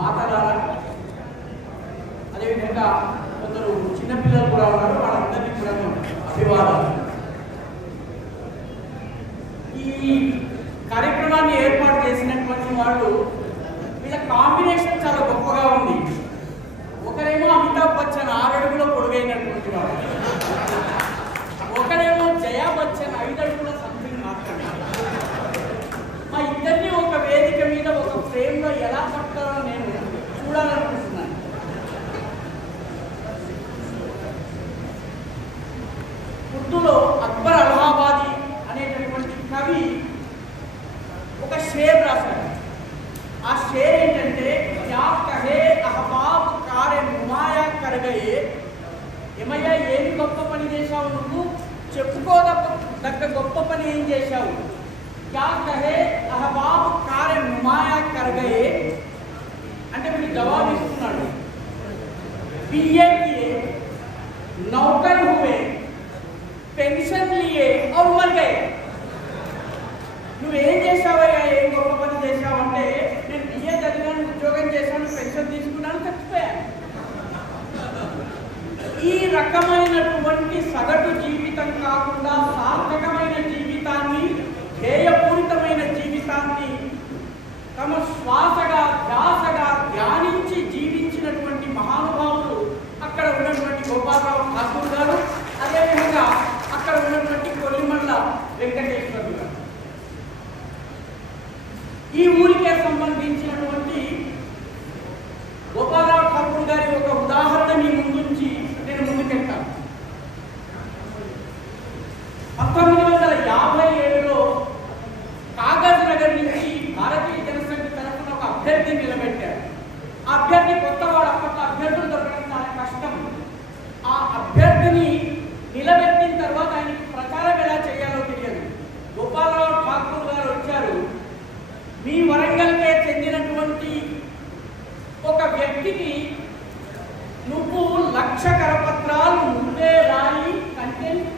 మాట్లాడారా, అదేవిధంగా కొందరు చిన్నపిల్లలు కూడా ఉన్నారు, వాళ్ళందరినీ కూడా అభివాదాలు. ఈ కార్యక్రమాన్ని ఏర్పాటు చేసినటువంటి వాళ్ళు వీళ్ళ కాంబినేషన్ చాలా గొప్పగా ఉంది. ఒకరేమో అమితాబ్ బచ్చన్ 6 అడుగుల పొడుగైనటువంటి వాడు, ఒకరేమో జయా బచ్చన్ 5 అడుగుల సంథింగ్ మాత్రమే. మా ఇద్దరిని ఒక వేదిక మీద ఒక ఫ్రేమ్లో ఎలా పడతారో నేను చూడాలనుకుంటున్నాను. ఉర్దూలో అక్బర్ అలహాబాదీ అనేటటువంటి కవి ఒక షేర్ రాశాడు. ఆ షేర్ ఏంటంటే, క్యా కహే అహబాబ్ కారే నుమాయా కరగయే, ఏమయ్యా ఏమి గొప్ప పని చేశావు నువ్వు, చెప్పుకోదగ్గ గొప్ప పని ఏం చేశావు. క్యా కహే అహబాబ్ కారే నుమాయా కరగయే అంటే వీడు జవాబు ఇస్తున్నాడు, बीए किए, नौकर हुए, पेंशन लिए और मर गए. నువ్వేం చేసావయ్యా, ఏం గొప్ప పని చేసావంటే, నేను బిఏ చదివాను, ఉద్యోగం చేశాను, పెన్షన్ తీసుకున్నాను, చచ్చిపోయాను. ఈ రకమైనటువంటి సగటు జీవితం కాకుండా సార్థకమైన జీవితాన్ని, ధ్యేయపూరితమైన జీవితాన్ని తమ శ్వాసగా ధ్యాసగా ధ్యానించి జీవించినటువంటి మహానుభావులు అక్కడ ఉన్నటువంటి గోపాలరావు ఠాకూర్ గారు, అదేవిధంగా అక్కడ ఉన్నటువంటి కొల్లిమల్ల వెంకటేశ్వరులు గారు. ఈ ఊరికే సంబంధించినటువంటి గోపాలరావు ఠాకూర్ గారి ఒక ఉదాహరణ మీ ముందుంచి నేను ముందుకెళ్తాను. 1957లో కాగజ్ నగర్ నుంచి భారతీయ జనసంఘ తరఫున ఒక అభ్యర్థిని నిలబెట్టారు. ఆ అభ్యర్థి కొత్తవాడు, అప్పట్లో అభ్యర్థులు దొరకడం చాలా కష్టం. ఆ అభ్యర్థిని నిలబెట్టిన తర్వాత ఆయనకి ప్రచారం ఎలా చేయాలో తెలియదు. గోపాలరావు ఠాకూర్ గారు వచ్చారు. మీ వరంగల్కే చెందినటువంటి ఒక వ్యక్తికి నువ్వు 1,00,000 కరపత్రాలు నువ్వే రాయి, కంటెంట్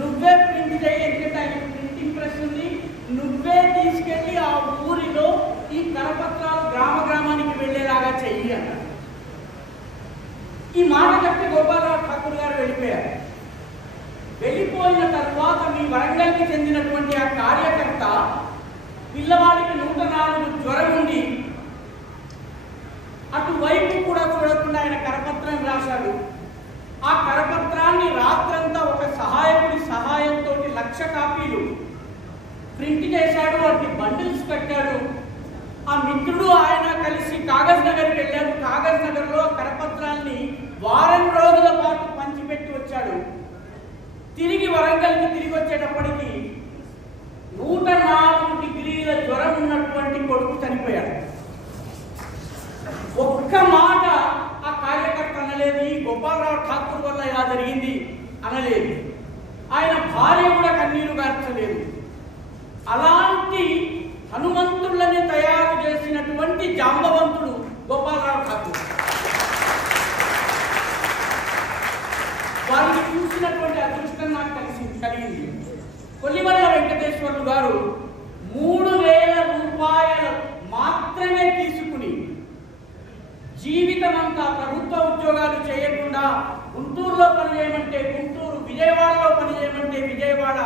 నువ్వే ప్రింట్ చేయి, ఎందుకంటే ఆయన ప్రింటింగ్ ప్రెస్ ఉంది, నువ్వే తీసుకెళ్ళి ఆ ఊరిలో ఈ కరపత్రాలు గ్రామ గ్రామానికి వెళ్ళేలాగా చెయ్యి అన్నారు. ఈ మాట చెప్పి గోపాలరావు ఠాకూర్ గారు వెళ్ళిపోయారు. వెళ్ళిపోయిన తర్వాత మీ వరంగల్కి చెందినటువంటి ఆ కార్యకర్త పిల్లవాడికి 104 జ్వరం ఉంది, అటువైపు కూడా చూడకుండా ఆయన కరపత్రం రాశాడు. ఆ కరపత్రాన్ని రాత్రంతా ఒక సహాయకుడి సహాయంతో 1,00,000 కాపీలు ప్రింట్ చేశాడు, వాటిని బండిల్స్ కట్టాడు. ఆ మిత్రుడు ఆయన కలిసి కాగజ్ నగర్కి వెళ్ళారు. కాగజ్ నగర్లో కరపత్రాన్ని వారం రోజుల పాటు పంచిపెట్టి వచ్చాడు. తిరిగి వరంగల్కి తిరిగి వచ్చేటప్పటికి 104 డిగ్రీల జ్వరం ఉన్నటువంటి కొడుకు చనిపోయాడు. ఒక్క మాట ఆ కార్యకర్త అనలేదు, ఈ గోపాలరావు ఠాకూర్ వల్ల ఇలా జరిగింది అనలేదు. ఆయన భార్య కూడా కన్నీరు గార్చలేదు. అలాంటి హనుమంతులని తయారు చేసినటువంటి జాంబవంతుడు గోపాలరావు ఠాకూర్. వారిని చూసినటువంటి అదృష్టం నాకు కలిగింది. కొల్లిమల్ల వెంకటేశ్వరులు గారు 3,000 రూపాయలు మాత్రమే తీసుకుని జీవితం అంతా ప్రభుత్వ ఉద్యోగాలు చేయకుండా గుంటూరులో పనిచేయమంటే గుంటూరు, విజయవాడలో పనిచేయమంటే విజయవాడ,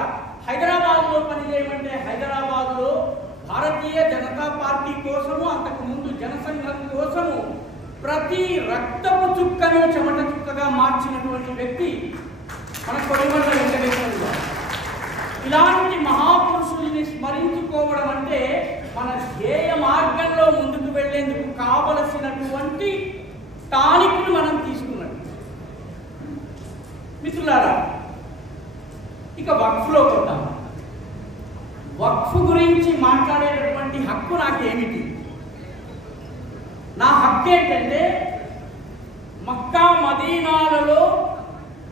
హైదరాబాద్లో పనిచేయమంటే హైదరాబాద్లో భారతీయ జనతా పార్టీ కోసము, అంతకుముందు జనసంఘం కోసము ప్రతి రక్తపు చుక్కను చెమట చుక్కగా మార్చినటువంటి వ్యక్తి మన కొల్లిమల్ల వెంకటేశ్వరులు గారు. ఇలాంటి మహాపురుషుల్ని స్మరించుకోవడం అంటే మన ధ్యేయ మార్గంలో ముందుకు వెళ్లేందుకు కావలసినటువంటి టానిక్ను మనం తీసుకున్నాం. మిత్రులారా, ఇక వక్ఫ్లో కొద్దాం. వక్ఫ్ గురించి మాట్లాడేటటువంటి హక్కు నాకేమిటి? నా హక్కు ఏంటంటే మక్కా మదీనాలలో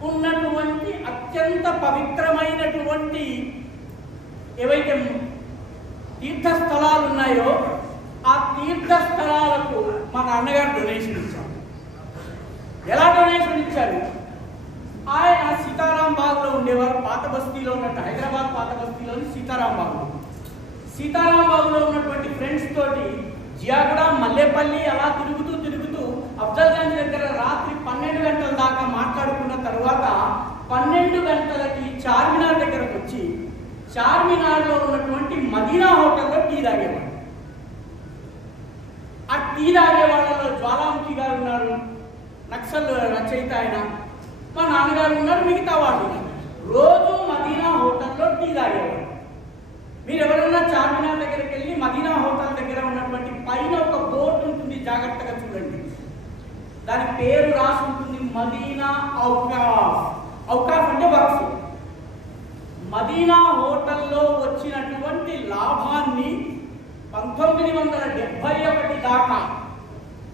ఉన్నటువంటి అత్యంత పవిత్రమైనటువంటి ఏవైతే తీర్థస్థలాలు ఉన్నాయో ఆ తీర్థస్థలాలకు మా నాన్నగారు డొనేషన్ ఇచ్చారు. ఎలా డొనేషన్ ఇచ్చారు? ఆయన సీతారాంబాగ్లో ఉండేవారు. పాత బస్తీలో ఉన్నట్టు హైదరాబాద్ పాత బస్తీలోని సీతారాంబాగ్లో ఉన్నటువంటి ఫ్రెండ్స్ తోటి జియాగూడ, మల్లేపల్లి అలా తిరుగుతూ మాట్లాడుకున్న తర్వాత 12 గంటలకి చార్మినార్ దగ్గరకు వచ్చి చార్మినార్లో ఉన్నటువంటి మదీనా హోటల్లో టీ తాగేవాడు. ఆ టీ తాగే వాళ్ళలో జ్వాలాముఖి గారు ఉన్నారు, నక్సల్ రచయిత ఆయన, మా నాన్నగారు ఉన్నారు, మిగతా వాళ్ళు ఉన్నారు. రోజు మదీనా హోటల్లో టీ తాగేవాడు. మీరు ఎవరైనా చార్మినార్ దగ్గరికి వెళ్ళి మదీనా హోటల్ దగ్గర ఉన్నటువంటి పైన ఒక బోర్డు ఉంటుంది, జాగ్రత్తగా చూడండి. దాని పేరు రాసి ఉంటుంది మదీనా ఔకాఫ్. ఔకాఫ్ అంటే వక్ఫ్. మదీనా హోటల్లో వచ్చినటువంటి లాభాన్ని 1971 దాకా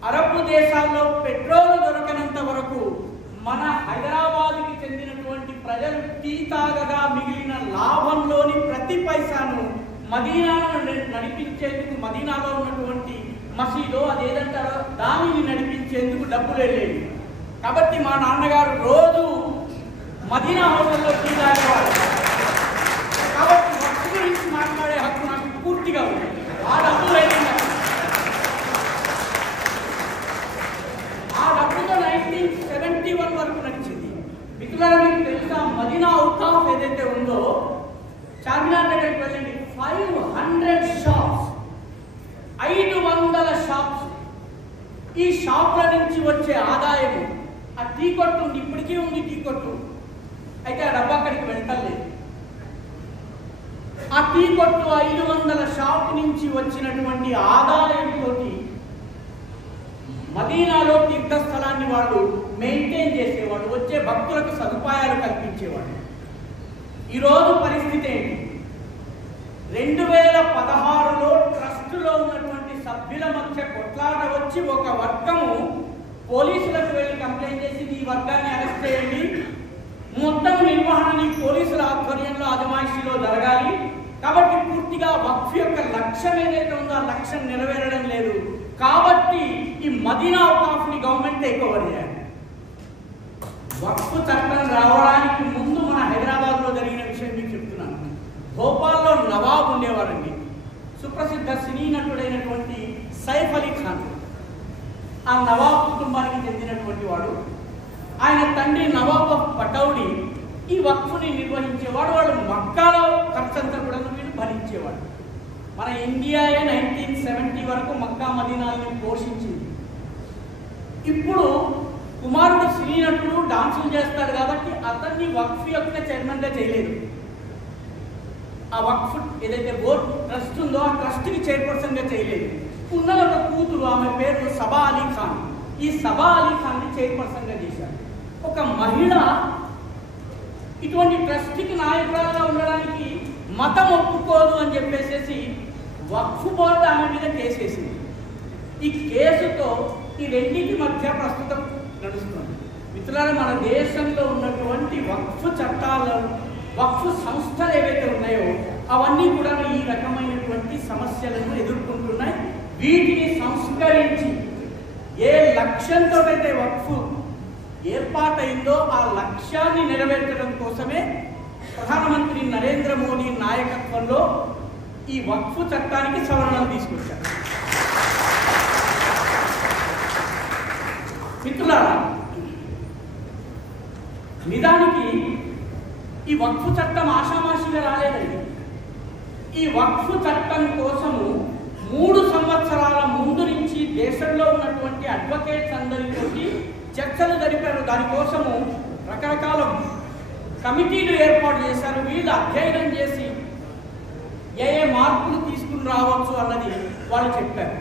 అరబ్ దేశాల్లో పెట్రోల్ దొరకనంత వరకు మన హైదరాబాద్కి చెందినటువంటి ప్రజలు టీ తాగగా మిగిలిన లాభంలోని ప్రతి పైసాను మదీనాను నడిపించేందుకు, మదీనాలో ఉన్నటువంటి మసీదు అదేదంటారో దానిని నడిపించేందుకు డబ్బులు వెళ్ళేవి. కాబట్టి మా నాన్నగారు రోజు మదీనా హోటల్లో టీ తాగేవారు. కాబట్టి వక్ఫ్ గురించి మాట్లాడే హక్కు నాకు పూర్తిగా ఉంది. ఆ డబ్బులు ఆ డబ్బుతో 1971 వరకు నడిచింది. మిత్రులారా, మీకు తెలుసా మదీనా ఔకాఫ్ ఏదైతే ఉందో చార్మినార్ దగ్గరికి వెళ్ళండి, 500 షాప్స్, 500 షాప్స్. ఈ షాపుల నుంచి వచ్చే ఆదాయము, ఆ టీ కొట్టు ఉంది, ఇప్పటికీ ఉంది టీ కొట్టు, అయితే ఆ డబ్బు అక్కడికి వెళ్ళలేదు. ఆ టీ కొట్టు 500 షాప్ నుంచి వచ్చినటువంటి ఆదాయంతో మదీనాలో తీర్థస్థలాన్ని వాళ్ళు మెయింటైన్ చేసేవాడు, వచ్చే భక్తులకు సదుపాయాలు కల్పించేవాడు. ఈరోజు పరిస్థితి ఏంటి? 2016లో ట్రస్టులో ఉన్నటువంటి సభ్యుల మధ్య కొట్లాట వచ్చి ఒక వర్గము పోలీసులకు వెళ్ళి కంప్లైంట్ చేసి ఈ వర్గాన్ని అరెస్ట్ చేయండి, మొత్తం నిర్వహణని పోలీసుల ఆధ్వర్యంలో అజమాయిషీలో జరగాలి, కాబట్టి పూర్తిగా వక్ఫ్ యొక్క లక్ష్యం ఏదైతే ఉందో ఆ లక్ష్యం నెరవేరడం లేదు, కాబట్టి ఈ మదీనా ఔకాఫ్ని గవర్నమెంట్ టేక్ ఓవర్ చేయాలి. వక్ఫ్ చట్టం రావడానికి ముందు మన హైదరాబాద్లో జరిగిన విషయం మీకు చెప్తున్నాను. భోపాల్లో నవాబ్ ఉండేవారండి, సుప్రసిద్ధ సినీ నటుడైనటువంటి సైఫ్ అలీ ఖాన్. ఆ నవాబ్ కుటుంబానికి చెందినటువంటి వాడు. ఆయన తండ్రి నవాబ్ ఆఫ్ పటౌడి ఈ వక్ఫ్ని నిర్వహించేవాడు. వాళ్ళు మక్కాలో ఖర్చంతా కూడా వీళ్ళు భరించేవాడు. మన ఇండియాయే 1970 వరకు మక్కా మదీనాలను పోషించింది. ఇప్పుడు కుమారుడు సినీ నటుడు డాన్సులు చేస్తాడు కాబట్టి అతన్ని వక్ఫ్ యొక్క చైర్మన్గా చేయలేదు. ఆ వక్ఫ్ ఏదైతే బోర్డు ట్రస్ట్ ఉందో ఆ ట్రస్ట్కి చైర్పర్సన్గా చేయలేదు. ఉన్నది ఒక కూతురు, ఆమె పేరు సబా అలీ ఖాన్. ఈ సబా అలీ ఖాన్ని చైర్పర్సన్గా చేశారు. ఒక మహిళ ఇటువంటి ట్రస్ట్కి నాయకురాలుగా ఉండడానికి మతం ఒప్పుకోదు అని చెప్పేసి వక్ఫ్ బోర్డు ఆమె మీద కేసేసింది. ఈ కేసుతో ఈ రెండింటి మధ్య ప్రస్తుతం నడుస్తుంది. మిత్రులారా, మన దేశంలో ఉన్నటువంటి వక్ఫ్ చట్టాలు, వక్ఫ్ సంస్థలు ఏవైతే ఉన్నాయో అవన్నీ కూడా ఈ రకమైనటువంటి సమస్యలను ఎదుర్కొంటున్నాయి. వీటిని సంస్కరించి ఏ లక్ష్యంతో అయితే వక్ఫ్ ఏర్పాటైందో ఆ లక్ష్యాన్ని నెరవేర్చడం కోసమే ప్రధానమంత్రి నరేంద్ర మోదీ నాయకత్వంలో ఈ వక్ఫ్ చట్టానికి సవరణలు తీసుకొచ్చారు. మిత్రులారా, నిజానికి ఈ వక్ఫ్ చట్టం ఆషామాషిగా రాలేదండి. ఈ వక్ఫ్ చట్టం కోసము 3 సంవత్సరాల ముందు నుంచి దేశంలో ఉన్నటువంటి అడ్వకేట్స్ అందరితోటి చర్చలు జరిపారు. దానికోసము రకరకాల కమిటీలు ఏర్పాటు చేశారు. వీళ్ళు అధ్యయనం చేసి ఏ మార్పులు తీసుకుని రావచ్చు అన్నది వాళ్ళు చెప్పారు.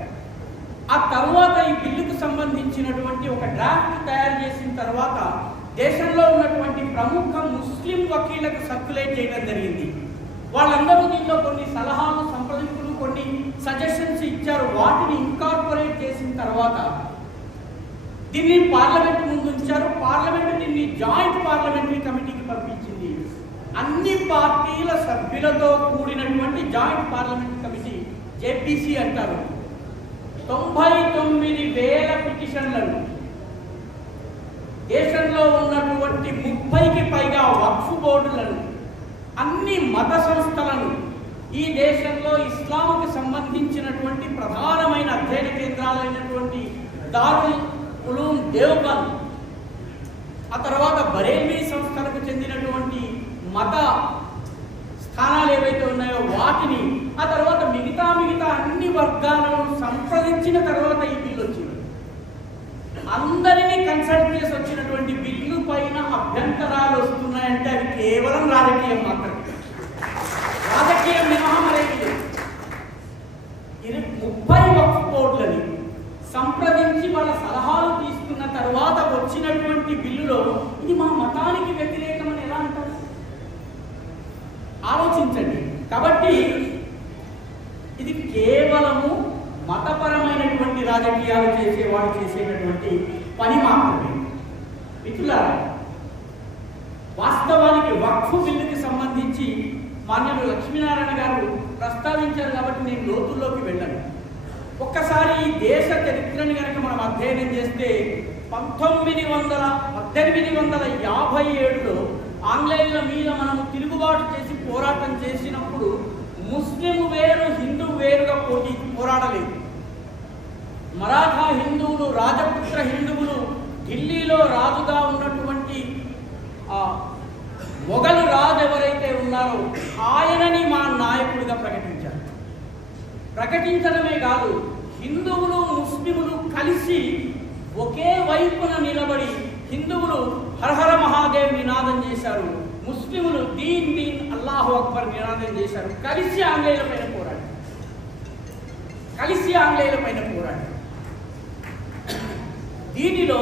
ఆ తర్వాత ఈ బిల్లుకు సంబంధించినటువంటి ఒక డ్రాఫ్ట్ తయారు చేసిన తర్వాత దేశంలో ఉన్నటువంటి ప్రముఖ ముస్లిం వకీళ్లకు సర్క్యులేట్ చేయడం జరిగింది. వాళ్ళందరూ దీనిలో కొన్ని సలహాలు, సంప్రదింపులు, కొన్ని సజెషన్స్ ఇచ్చారు. వాటిని ఇన్కార్పొరేట్ చేసిన తర్వాత దీన్ని పార్లమెంట్ ముందు ఉంచారు. పార్లమెంట్ దీన్ని జాయింట్ పార్లమెంటరీ కమిటీకి పంపించింది. అన్ని పార్టీల సభ్యులతో కూడినటువంటి జాయింట్ పార్లమెంటరీ కమిటీ, జేపీసీ అంటారు. 99,000 పిటిషన్లను, దేశంలో ఉన్నటువంటి 30కి పైగా వక్ఫ్ బోర్డులను, అన్ని మత సంస్థలను, ఈ దేశంలో ఇస్లాంకి సంబంధించినటువంటి ప్రధానమైన అధ్యయన కేంద్రాలైనటువంటి దారుల్ ఉలూమ్ దేవ్బంద్, ఆ తర్వాత బరేల్వీ సంస్థలకు చెందినటువంటి మత స్థానాలు ఏవైతే ఉన్నాయో వాటిని, ఆ తర్వాత మిగతా అన్ని వర్గాలను సంప్రదించిన తర్వాత ఈ బిల్లు వచ్చింది. అందరినీ కన్సల్ట్ చేసి వచ్చినటువంటి బిల్లు పైన అభ్యంతరాలు వస్తున్నాయంటే అవి కేవలం రాజకీయం మాత్రమే. రాజకీయం మినహా మరేమి లేదు. ఇది 30 వక్ఫ్ బోర్డులని సంప్రదించి వాళ్ళ సలహాలు తీసుకున్న తర్వాత వచ్చినటువంటి బిల్లులో ఇది మా మతానికి వ్యతిరేకమని ఎలా అంటారు? ఆలోచించండి. కాబట్టి ఇది కేవలము మతపరమైనటువంటి రాజకీయాలు చేసేవాళ్ళు చేసేటటువంటి పని మాత్రమే. మిత్రులారా, వాస్తవానికి వక్ఫ్ బిల్లుకి సంబంధించి మాన్యులు లక్ష్మీనారాయణ గారు ప్రస్తావించారు కాబట్టి నేను లోతుల్లోకి వెళ్ళను. ఒక్కసారి ఈ దేశ చరిత్రను కనుక మనం అధ్యయనం చేస్తే 1857లో ఆంగ్లేయుల మీద మనము తిరుగుబాటు చేసి పోరాటం చేసినప్పుడు ముస్లిం వేరు హిందూ వేరుగా పోరాడలేదు. మరాఠా హిందువులు, రాజపుత్ర హిందువులు ఢిల్లీలో రాజుగా ఉన్నటువంటి మొఘలు రాజు ఎవరైతే ఉన్నారో ఆయనని మా నాయకుడిగా ప్రకటించారు. ప్రకటించడమే కాదు, హిందువులు ముస్లిములు కలిసి ఒకే వైపున నిలబడి హిందువులు హరహర మహాదేవ్ నినాదం చేశారు, ముస్లిములు దీన్ దీన్ అల్లాహు అక్బర్ నినాదం చేశారు. కలిసి ఆంగ్లేయుల పైన పోరాడు. దీనిలో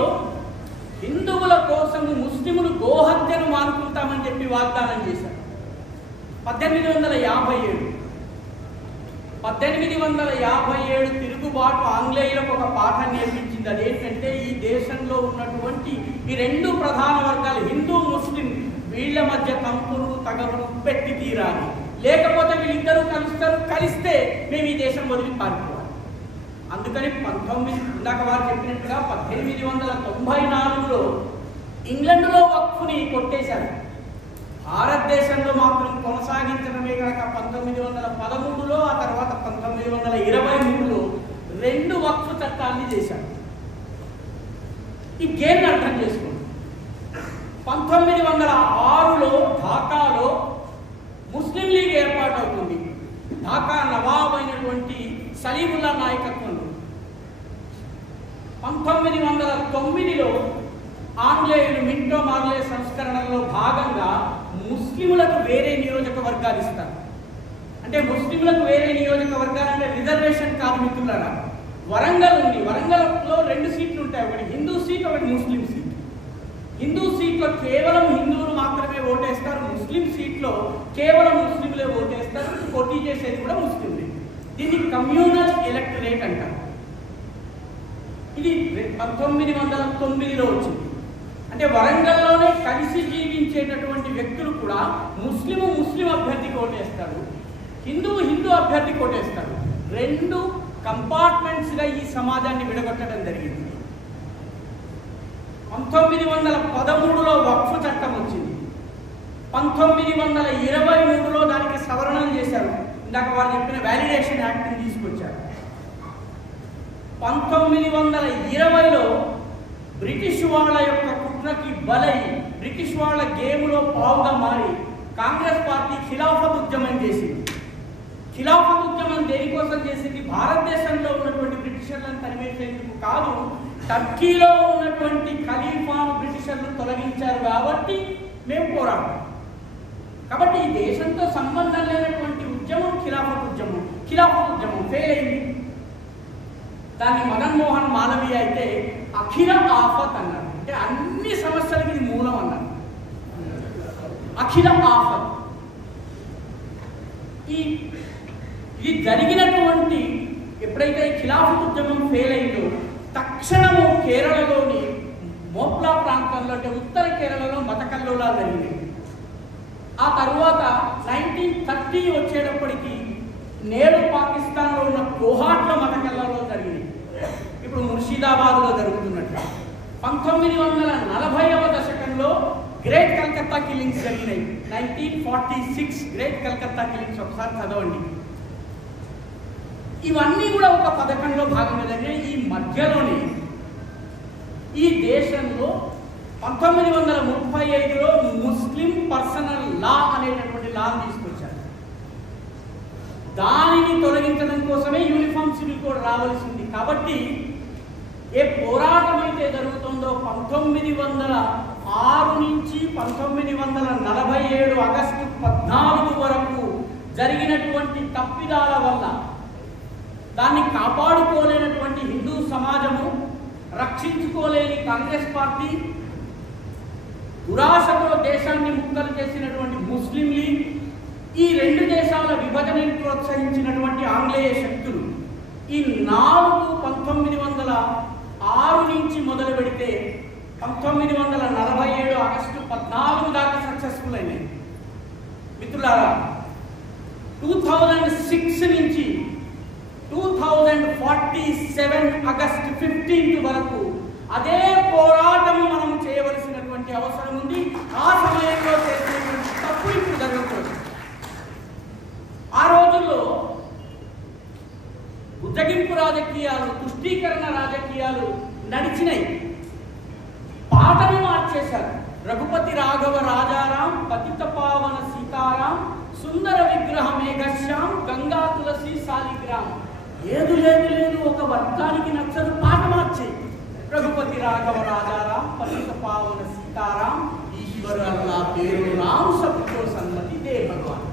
హిందువుల కోసము ముస్లిములు గోహత్యను మానుకుంటామని చెప్పి వాగ్దానం చేశారు. 1857 తిరుగుబాటు ఆంగ్లేయులకు ఒక పాఠం నేర్పించింది. అదేంటంటే ఈ దేశంలో ఉన్నటువంటి ఈ రెండు ప్రధాన వర్గాలు హిందూ ముస్లిం వీళ్ళ మధ్య కంపులు తగవులు పెట్టి తీరాలి, లేకపోతే వీళ్ళిద్దరూ కలుస్తారు, కలిస్తే మేము ఈ దేశం వదిలి పారిపోవాలి. అందుకని ఇందాక వారు చెప్పినట్టుగా 1894లో ఇంగ్లండ్లో వక్ఫ్ని కొట్టేశారు. భారతదేశంలో మాత్రం కొనసాగించడమే కాక 1913లో ఆ తర్వాత 1923లో 2 వక్ఫ్ చట్టాన్ని చేశారు. ఈ గేమ్ని అర్థం చేసుకోండి. 1906లో ఢాకాలో ముస్లిం లీగ్ ఏర్పాటవుతుంది. ఢాకా నవాబ్ అయినటువంటి సలీముల్లా నాయకత్వంలో. 1909లో ఆంగ్లేయులు మింటో మార్లే సంస్కరణలో భాగంగా ముస్లిములకు వేరే నియోజకవర్గాలు ఇస్తారు. అంటే ముస్లింలకు వేరే నియోజకవర్గాలు అంటే రిజర్వేషన్ కాదు మిత్రులారా. వరంగల్ ఉంది, వరంగల్లో 2 సీట్లు ఉంటాయి, ఒకటి హిందూ సీట్, ఒకటి ముస్లిం సీట్. హిందూ సీట్లో కేవలం హిందువులు మాత్రమే ఓటేస్తారు, ముస్లిం సీట్లో కేవలం ముస్లింలే ఓటేస్తారు, పోటీ చేసేది కూడా ముస్లింలే. దీన్ని కమ్యూనల్ ఎలక్టరేట్ అంటారు. ఇది 1909లో వచ్చింది. అంటే వరంగల్లోనే కలిసి జీవించేటటువంటి వ్యక్తులు కూడా ముస్లిం అభ్యర్థికి ఓటేస్తారు, హిందూ అభ్యర్థికి ఓటేస్తారు. 2 కంపార్ట్మెంట్స్గా ఈ సమాజాన్ని విడగొట్టడం జరిగింది. 1913లో వక్ఫ్ చట్టం వచ్చింది. 1923లో దానికి సవరణలు చేశారు. ఇందాక వారు చెప్పిన వ్యాలిడేషన్ యాక్ట్ని తీసుకొచ్చారు. 1920లో బ్రిటిష్ వాళ్ళ యొక్క కుట్రకి బలై బ్రిటిష్ వాళ్ళ గేమ్లో పావుగా మారి కాంగ్రెస్ పార్టీ ఖిలాఫత్ ఉద్యమం చేసింది. ఖిలాఫత్ ఉద్యమం దేనికోసం చేసింది? భారతదేశంలో ఉన్నటువంటి బ్రిటిషర్లను తరిమేసేందుకు కాదు, టర్కీలో ఉన్నటువంటి ఖలీఫాను బ్రిటిషర్లు తొలగించారు కాబట్టి మేము పోరాడాం. కాబట్టి ఈ దేశంతో సంబంధం లేనటువంటి ఉద్యమం ఖిలాఫత్ ఉద్యమం ఫెయిల్ అయింది. దాన్ని మదన్మోహన్ మాలవీయ అయితే అఖిల ఆఫత్ అన్నారు. అంటే అన్ని సమస్యలకి ఇది మూలం అన్నారు. అఖిల ఆఫత్. ఇది జరిగినటువంటి ఎప్పుడైతే ఖిలాఫత్ ఉద్యమం ఫెయిల్ అయిందో తక్షణము కేరళలోని మోప్లా ప్రాంతంలో అంటే ఉత్తర కేరళలో మత కల్లోలాలు జరిగినాయి. ఆ తరువాత 1930 వచ్చేటప్పటికి నేడు పాకిస్తాన్లో ఉన్న కోహాట్లో మత కల్లోలాలు జరిగినాయి. ఇప్పుడు ముర్షిదాబాద్లో జరుగుతున్నట్టు. 1940వ దశకంలో గ్రేట్ కలకత్తా కిల్లింగ్స్ జరిగినాయి. 1946 గ్రేట్ కలకత్తా కిల్లింగ్స్ ఒకసారి చదవండి. ఇవన్నీ కూడా ఒక పథకంలో భాగంగా జరిగినాయి. ఈ మధ్యలోనే ఈ దేశంలో 1935లో ముస్లిం పర్సనల్ లా అనేటటువంటి లాను తీసుకొచ్చారు. దానిని తొలగించడం కోసమే యూనిఫామ్ సివిల్ కోడ్ రావాల్సింది. కాబట్టి ఏ పోరాటం అయితే జరుగుతుందో 1906 నుంచి 1947 ఆగస్టు 14 వరకు జరిగినటువంటి తప్పిదాల వల్ల దాన్ని కాపాడుకోలేనటువంటి హిందూ సమాజము, రక్షించుకోలేని కాంగ్రెస్ పార్టీ, దురాశతో దేశాన్ని ముక్కలు చేసినటువంటి ముస్లిం లీగ్, ఈ రెండు దేశాల విభజనను ప్రోత్సహించినటువంటి ఆంగ్లేయ శక్తులు, ఈ 1906 నుంచి మొదలు పెడితే 1947 ఆగస్టు 14 దాకా సక్సెస్ఫుల్ అయినాయి. మిత్రులారా, 2006 నుంచి 2047 ఆగస్టు 15 వరకు అదే పోరాటము మనం చేయవలసినటువంటి అవసరం ఉంది. ఆ సమయంలో చేసినటువంటి తప్పు ఇప్పుడు జరగకూడదు. ఆ రోజుల్లో ఉజ్జగింపు రాజకీయాలు, తుష్టీకరణ రాజకీయాలు నడిచినాయి. పాటను మార్చేశారు. రఘుపతి రాఘవ రాజారాం, పతిత పావన సీతారాం, సుందర విగ్రహ మేఘశ్యాం, గంగా తులసి సాలిగ్రామ్. ఏదు లేదు లేదు ఒక వర్గానికి నచ్చదు, పాట మార్చే. రఘుపతి రాఘవ రాజారాం, పతిత పావన సీతారాం, ఈశ్వర అల్లా పేరు రామ్, సబ్కో సన్మతి దే భగవాన్.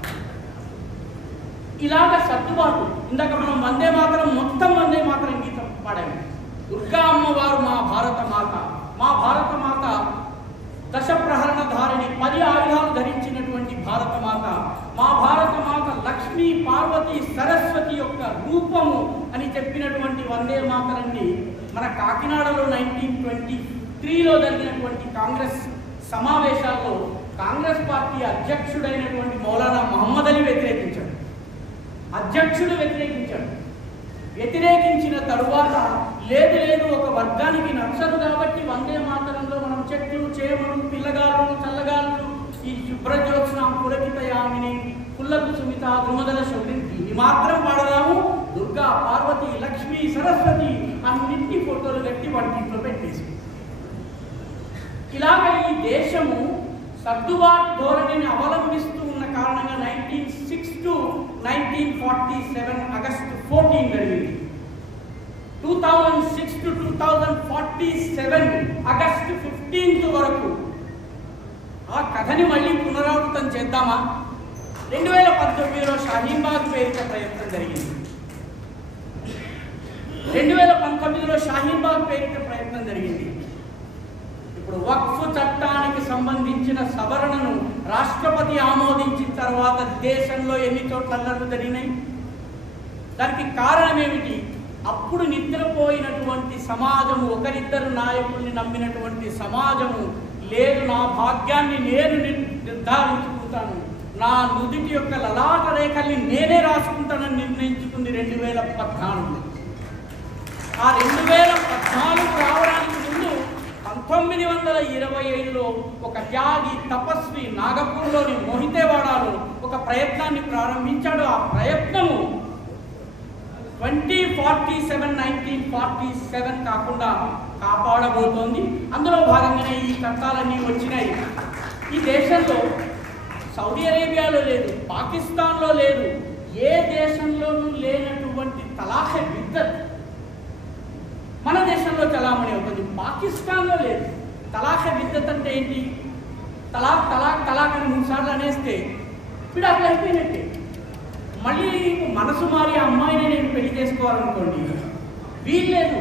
ఇలాగ సర్దుబాటు. ఇందాక మనం వందే మాతరం, మొత్తం వందే మాతరం గీతం పాడాము. దుర్గా అమ్మవారు మా భారత మాత, మా భారత మాత దశ ప్రహరణ ధారిణి, 10 ఆయుధాలు ధరించినటువంటి భారత మాత, మా భారత మాత లక్ష్మీ పార్వతి సరస్వతి యొక్క రూపము అని చెప్పినటువంటి వందే మాతరాన్ని మన కాకినాడలో 1923లో జరిగినటువంటి కాంగ్రెస్ సమావేశాల్లో కాంగ్రెస్ పార్టీ అధ్యక్షుడైనటువంటి మౌలానా మహమ్మద్ అలీ వ్యతిరేకించాడు. అధ్యక్షుడు వ్యతిరేకించాడు. వ్యతిరేకించిన తరువాత లేదు లేదు ఒక వర్గానికి నచ్చదు కాబట్టి వందే మాతరంలో మనం చెట్లు, చేమలు, పిల్లగాళ్ళు, చల్లగాళ్ళు, ఈ శుభ్రజ్యోత్స్న, పులకితయామిని, పుల్లకు సుమిత, ద్రుమదల శౌరి ఇది మాత్రం పాడదాము. దుర్గా, పార్వతి, లక్ష్మి, సరస్వతి అన్నింటి ఫోటోలు కట్టి వంటింట్లో పెట్టేసి ఇలాగ ఈ దేశము సర్దుబాటు ధోరణిని అవలంబిస్తూ ఉన్న కారణంగా 1906 to 1947 ఆగస్టు 14 జరిగింది. 2006 to 2047 ఆగస్టు 15 వరకు ఆ కథని మళ్ళీ పునరావృతం చేద్దామా? 2019లో షాహీన్బాగ్ పేరిట ప్రయత్నం జరిగింది. 2019లో షాహీన్బాగ్ పేరిట ప్రయత్నం జరిగింది. ఇప్పుడు వక్ఫ్ చట్టానికి సంబంధించిన సవరణను రాష్ట్రపతి ఆమోదించిన తర్వాత దేశంలో ఎన్ని చోట్ల అల్లర్లు జరిగినాయి? దానికి కారణం ఏమిటి? అప్పుడు నిద్రపోయినటువంటి సమాజము, ఒకరిద్దరు నాయకుల్ని నమ్మినటువంటి సమాజము లేదు, నా భాగ్యాన్ని నేను నిర్ధారించుకుంటాను, నా నుదిటి యొక్క లలాట రేఖల్ని నేనే రాసుకుంటానని నిర్ణయించుకుంది 2014. ఆ 2014 రావడానికి ముందు 1925లో ఒక త్యాగి, తపస్వి నాగపూర్లోని మోహితేవాడలో ఒక ప్రయత్నాన్ని ప్రారంభించాడు. ఆ ప్రయత్నము 1947 కాకుండా కాపాడబోతోంది. అందులో భాగంగానే ఈ చట్టాలన్నీ వచ్చినాయి. ఈ దేశంలో సౌదీ అరేబియాలో లేదు, పాకిస్తాన్లో లేదు, ఏ దేశంలోనూ లేనటువంటి తలాఖే బిద్దత్ మన దేశంలో చలామణి అవుతుంది. పాకిస్తాన్లో లేదు. తలాఖే బిద్దత్ అంటే ఏంటి? తలాక్ తలాక్ తలాక్ అని 3 సార్లు అనేస్తే విడాకులు అయిపోయినట్టే. మళ్ళీ మనసు మారి ఆ అమ్మాయిని నేను పెళ్లి చేసుకోవాలనుకోండి, వీల్లేదు,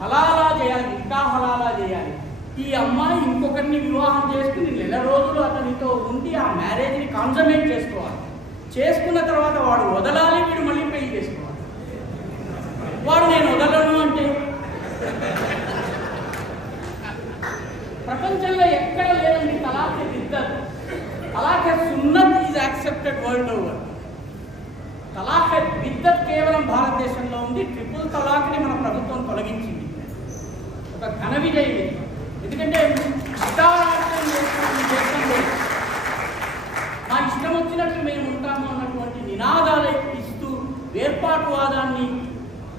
హలాలా చేయాలి, ఇంకా హలాలా చేయాలి. ఈ అమ్మాయి ఇంకొకరిని వివాహం చేసుకుని నెల రోజులు అతనితో ఉండి ఆ మ్యారేజ్ని కాన్సమేట్ చేసుకోవాలి. చేసుకున్న తర్వాత వాడు వదలాలి, వీడు మళ్ళీ పెళ్లి చేసుకోవాలి. వాడు నేను వదలను అంటే ప్రపంచంలో ఎక్కడ లేదండి తలాఖ్ బిద్దత్. తలాఖ్ సున్నత్ ఈజ్ యాక్సెప్టెడ్ వరల్డ్ ఓవర్. తలాఖ్ బిద్దత్ కేవలం భారతదేశంలో ఉంది. ట్రిపుల్ తలాఖ్ని మన ప్రభుత్వం తొలగించింది. ఒక ఘన విజయం. ఎందుకంటే మా ఇష్టం వచ్చినట్లు మేము ఉంటాము అన్నటువంటి నినాదాలు ఇస్తూ వేర్పాటువాదాన్ని,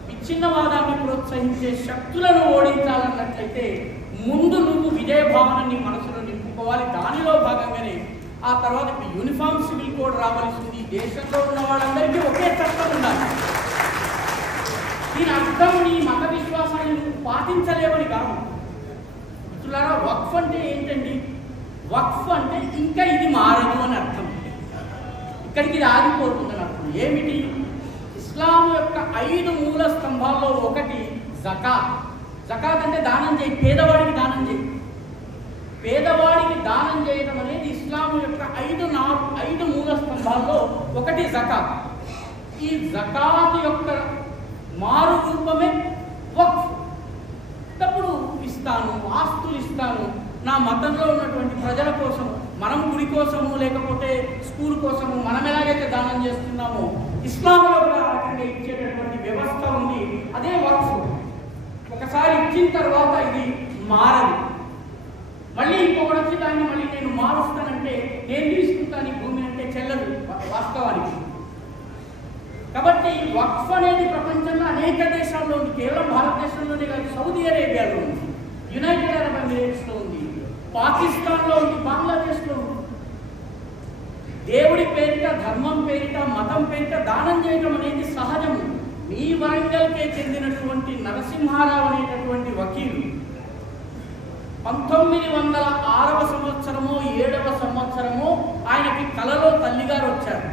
విచ్ఛిన్నవాదాన్ని ప్రోత్సహించే శక్తులను ఓడించాలన్నట్లయితే ముందు నువ్వు విజయ భావనని మనసులో నింపుకోవాలి. దానిలో భాగంగానే ఆ తర్వాత యూనిఫామ్ సివిల్ కోడ్ రావాల్సింది. దేశంలో ఉన్న వాళ్ళందరికీ ఒకే చట్టం ఉండాలి. దీని అర్థం నీ మత విశ్వాసాన్ని నువ్వు పాటించలేవని కాదు. మిత్రులారా, వక్ఫ్ అంటే ఏంటండి? వక్ఫ్ అంటే ఇంకా ఇది మారదు అని అర్థం. ఇక్కడికి ఇది ఆగిపోతుందని అర్థం. ఏమిటి? ఇస్లాం యొక్క 5 మూల స్తంభాల్లో ఒకటి జకాత్. జకాత్ అంటే దానం చేయి, పేదవాడికి దానం చేయి. పేదవాడికి దానం చేయడం అనేది ఇస్లాం యొక్క 5 మూల స్తంభాల్లో ఒకటి జకాత్. ఈ జకాత్ యొక్క మారు రూపమే వక్ఫ్. డబ్బులు ఇస్తాను, ఆస్తులు ఇస్తాను, నా మతంలో ఉన్నటువంటి ప్రజల కోసం, మనం గుడి కోసము లేకపోతే స్కూల్ కోసము మనం ఎలాగైతే దానం చేస్తున్నామో ఇస్లాంలో కూడా ఆ రకంగా ఇచ్చేటటువంటి వ్యవస్థ ఉంది. అదే వక్ఫ్. ఒకసారి ఇచ్చిన తర్వాత ఇది మారదు. మళ్ళీ ఇంకొకటి వచ్చి దాన్ని మళ్ళీ నేను మారుస్తానంటే నేను తీసుకుంటాను ఈ భూమి అంటే చెల్లదు వాస్తవానికి. కాబట్టి వక్ఫ్ అనేది ప్రపంచంలో అనేక దేశాల్లో ఉంది. కేవలం భారతదేశంలోనే కాదు, సౌదీ అరేబియాలో ఉంది, యునైటెడ్ అరబ్ ఎమిరేట్స్లో ఉంది, పాకిస్తాన్లో ఉంది, బంగ్లాదేశ్లో ఉంది. దేవుడి పేరిట, ధర్మం పేరిట, మతం పేరిట దానం చేయడం అనేది సహజము. మీ వరంగల్కే చెందినటువంటి నరసింహారావు అనేటటువంటి వకీలు 1906వ సంవత్సరమో 7వ సంవత్సరమో ఆయనకి కలలో తల్లిగారు వచ్చారు.